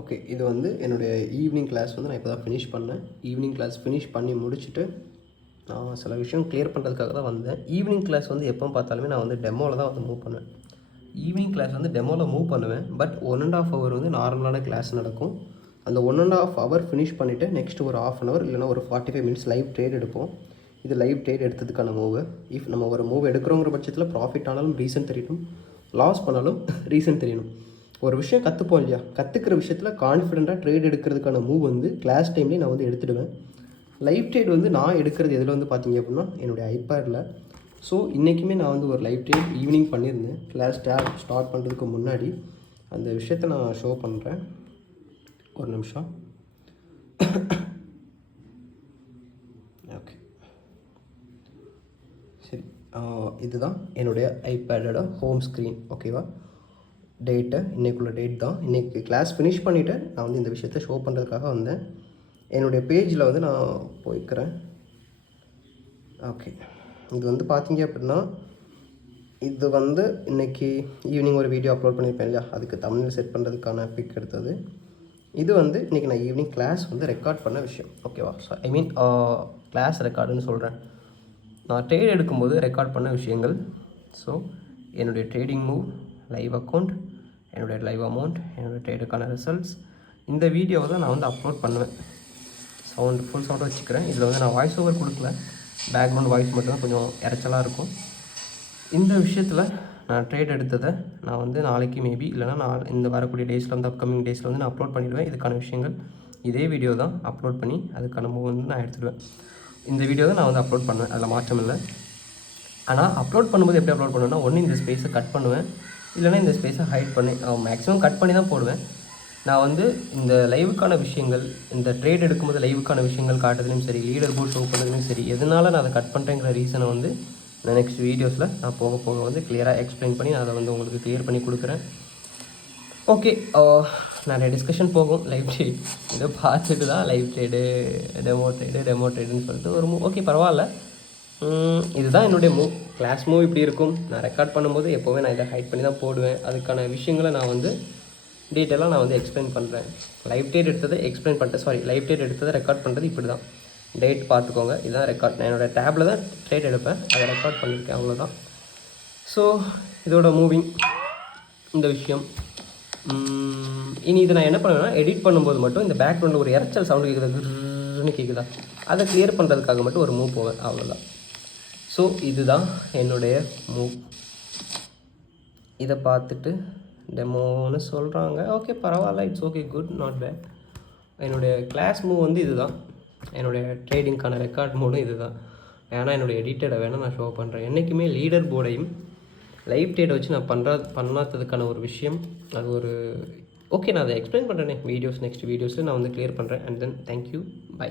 Okay, இது வந்து என்னுடைய ஈவினிங் கிளாஸ் வந்து நான் இப்போ தான் ஃபினிஷ் பண்ணேன். ஈவினிங் கிளாஸ் ஃபினிஷ் பண்ணி முடிச்சுட்டு நான் சில விஷயம் கிளியர் பண்ணுறதுக்காக தான் வந்தேன். ஈவினிங் கிளாஸ் வந்து எப்போ பார்த்தாலுமே நான் வந்து டெமோவில் தான் வந்து மூவ் பண்ணுவேன். ஈவினிங் கிளாஸ் வந்து டெமோவில் மூவ் பண்ணுவேன். பட் 1.5 ஹவர் வந்து நார்மலான கிளாஸ் நடக்கும். அந்த 1.5 ஹவர் ஃபினிஷ் பண்ணிவிட்டு நெக்ஸ்ட் ஒரு ½ அன் ஹவர் இல்லைனா ஒரு 45 மினிட்ஸ் லைவ் ட்ரேட் எடுப்போம். இது லைவ் ட்ரேட் எடுத்ததுக்கான மூவு. இஃப் நம்ம ஒரு மூவ் எடுக்கிறோங்கிற பட்சத்தில் ப்ராஃபிட் ஆனாலும் ரீசன் தெரியணும், லாஸ் பண்ணாலும் ரீசன் தெரியணும். ஒரு விஷயம் கற்றுப்போம் இல்லையா, கற்றுக்கிற விஷயத்தில் கான்ஃபிடென்ட்டாக ட்ரேட் எடுக்கிறதுக்கான மூவ் வந்து கிளாஸ் டைம்லேயே நான் வந்து எடுத்துடுவேன். லைவ் ட்ரேட் வந்து நான் எடுக்கிறது எதில் வந்து பார்த்தீங்க அப்படின்னா என்னுடைய ஐபேடில். ஸோ இன்றைக்குமே நான் வந்து ஒரு லைவ் ட்ரேட் ஈவினிங் பண்ணியிருந்தேன். கிளாஸ் ஸ்டார்ட் பண்ணுறதுக்கு முன்னாடி அந்த விஷயத்தை நான் ஷோ பண்ணுறேன். ஒரு நிமிஷம். ஓகே, சரி. இதுதான் என்னுடைய ஐபேடோட ஹோம் ஸ்க்ரீன். ஓகேவா, டேட்டு இன்றைக்குள்ள டேட் தான். இன்றைக்கி கிளாஸ் ஃபினிஷ் பண்ணிவிட்டு நான் வந்து இந்த விஷயத்தை ஷோ பண்ணுறதுக்காக வந்தேன். என்னுடைய பேஜில் வந்து நான் போய்க்கிறேன். ஓகே, இது வந்து பார்த்தீங்க அப்படின்னா இது வந்து இன்றைக்கி ஈவினிங் ஒரு வீடியோ அப்லோட் பண்ணியிருப்பேன் இல்லையா, அதுக்கு தமிழ் செட் பண்ணுறதுக்கான பிக் எடுத்தது. இது வந்து இன்றைக்கி நான் ஈவினிங் கிளாஸ் வந்து ரெக்கார்ட் பண்ண விஷயம். ஓகேவா, ஸோ ஐ மீன் கிளாஸ் ரெக்கார்டுன்னு சொல்கிறேன். நான் ட்ரேட் எடுக்கும்போது ரெக்கார்ட் பண்ண விஷயங்கள். ஸோ என்னுடைய ட்ரேடிங் மூவ், லைவ் அக்கௌண்ட், என்னுடைய லைவ் அமௌண்ட், என்னுடைய ட்ரேடுக்கான ரிசல்ட்ஸ், இந்த வீடியோவை தான் நான் வந்து அப்லோட் பண்ணுவேன். ஃபுல் சவுண்டாக வச்சுக்கிறேன். இதில் வந்து நான் வாய்ஸ் ஓவர் கொடுக்கல, பேக்ரவுண்ட் வாய்ஸ் மட்டும்தான் கொஞ்சம் இறைச்சலாக இருக்கும். இந்த விஷயத்தில் நான் ட்ரேட் எடுத்ததை நான் வந்து நாளைக்கு மேபி இல்லைனா இந்த வரக்கூடிய டேஸில் வந்து அப்கமிங் டேஸில் வந்து நான் அப்லோட் பண்ணிவிடுவேன். இதுக்கான விஷயங்கள் இதே வீடியோ தான் அப்லோட் பண்ணி அதுக்கான மூவ் வந்து நான் எடுத்துடுவேன். இந்த வீடியோ தான் நான் வந்து அப்லோட் பண்ணுவேன், அதில் மாற்றம் இல்லை. ஆனால் அப்லோட் பண்ணும்போது எப்படி அப்லோட் பண்ணுவேன்னா, ஒன்று இந்த ஸ்பேஸை கட் பண்ணுவேன், இல்லைனா இந்த ஸ்பேஸை ஹைட் பண்ணி மேக்ஸிமம் கட் பண்ணி தான் போடுவேன். நான் வந்து இந்த லைவுக்கான விஷயங்கள், இந்த ட்ரேட் எடுக்கும்போது லைவுக்கான விஷயங்கள் காட்டுறதுலையும் சரி, லீடர் போர்ட் ஷோ பண்ணுறதுலையும் சரி, எதனால் நான் அதை கட் பண்ணுறேங்கிற ரீசனை வந்து நான் நெக்ஸ்ட் வீடியோஸில் நான் போக போக வந்து கிளியராக எக்ஸ்பிளைன் பண்ணி நான் அதை வந்து உங்களுக்கு கிளியர் பண்ணி கொடுக்குறேன். ஓகே, நிறைய டிஸ்கஷன் போகும். லைவ் ட்ரேட் இதை பார்த்துட்டு தான் லைவ் ட்ரேடு, டெமோ ட்ரேடுன்னு சொல்லிட்டு ஒரு மூவ். ஓகே, பரவாயில்ல. இதுதான் என்னுடைய மூவ். கிளாஸ் மூவ் இப்படி இருக்கும். நான் ரெக்கார்ட் பண்ணும்போது எப்போவுமே நான் இதை ஹைட் பண்ணி தான் போடுவேன். அதுக்கான விஷயங்களை நான் வந்து டீட்டெயிலாக நான் வந்து எக்ஸ்பிளைன் பண்ணுறேன். லைவ் ட்ரேட் எடுத்ததை எக்ஸ்பிளைன் பண்ணிட்டேன். லைவ் ட்ரேட் எடுத்ததை ரெக்கார்ட் பண்ணுறது இப்படி தான். டேட் பார்த்துக்கோங்க, இதுதான் ரெக்கார்ட். நான் என்னோடய டேப்பில் தான் ட்ரேட் எடுப்பேன், அதை ரெக்கார்ட் பண்ணியிருக்கேன், அவ்வளோதான். ஸோ இதோட மூவிங் இந்த விஷயம். இனி இதை நான் என்ன பண்ணுவேன்னா, எடிட் பண்ணும்போது மட்டும் இந்த பேக்ரவுண்டில் ஒரு இறைச்சல் சவுண்டு கேட்குதுன்னு கேட்குதா, அதை கிளியர் பண்ணுறதுக்காக மட்டும் ஒரு மூவ் போவேன், அவ்வளோதான். ஸோ இதுதான் என்னுடைய மூவ். இதை பார்த்துட்டு டெமோன்னு சொல்கிறாங்க. ஓகே, பரவாயில்ல, it's okay, good, not bad. என்னுடைய கிளாஸ் மூவ் வந்து இதுதான். என்னுடைய ட்ரேடிங்க்கான ரெக்கார்ட் மூடும் இது தான். ஏன்னா என்னுடைய எடிட்டடை வேணால் நான் ஷோ பண்ணுறேன். என்றைக்குமே லீடர் போர்டையும் லைவ் ட்ரேடை வச்சு நான் பண்ணாததுக்கான ஒரு விஷயம் அது ஒரு ஓகே. நான் அதை எக்ஸ்பிளைன் பண்ணுறேனே நெக்ஸ்ட் வீடியோஸில் நான் வந்து கிளியர் பண்ணுறேன். And then thank you, by.